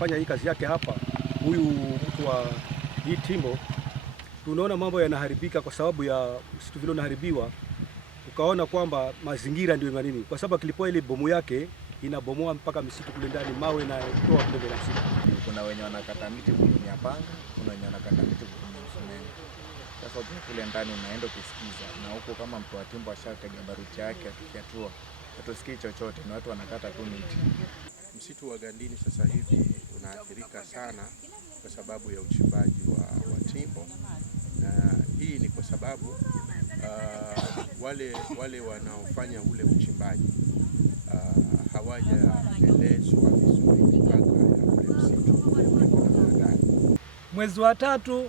akifanya hii kazi yake hapa, huyu mtu wa hii Timo, tunaona mambo yanaharibika kwa sababu ya msitu vile unaharibiwa. Ukaona kwamba mazingira ndio manini, kwa sababu kilipoa ile bomu yake inabomoa mpaka misitu kule ndani, mawe na toa kule ndani msitu. Kuna wenye wanakata miti kutumia panga, kuna wenye wanakata miti kutumia msumeno. Sasa kule ndani unaenda kusikiza, na huko kama mtu wa Timbo ashatega baruti yake akikiatua, hatusikii chochote, na watu wanakata tu miti. Msitu wa Gandini sasa hivi unaathirika sana kwa sababu ya uchimbaji wa Timbo, na hii ni kwa sababu wale wanaofanya ule uchimbaji hawajaelezwa vizuri mipaka ya ule msitu. Mwezi wa 3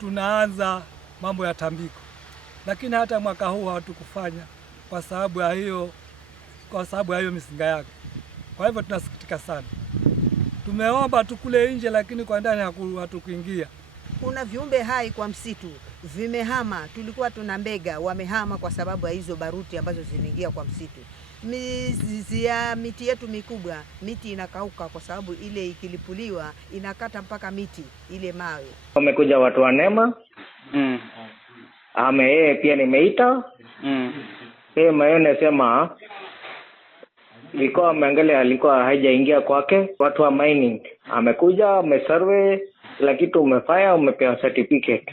tunaanza mambo ya tambiko, lakini hata mwaka huu hatukufanya kwa sababu ya hiyo misinga yake. Kwa hivyo tunasikitika sana. Tumeomba tukule nje, lakini kwa ndani hatukuingia. Kuna viumbe hai kwa msitu vimehama. Tulikuwa tuna mbega, wamehama kwa sababu ya hizo baruti ambazo zimeingia kwa msitu. Mizizi ya miti yetu mikubwa, miti inakauka kwa sababu ile ikilipuliwa inakata mpaka miti ile mawe. Wamekuja watu wa NEMA. Yeye pia nimeita. Yeye mayone sema ilikuwa ameangalia, alikuwa haijaingia kwake. Watu wa mining amekuja, amesurvey, kila kitu umefanya, umepewa certificate.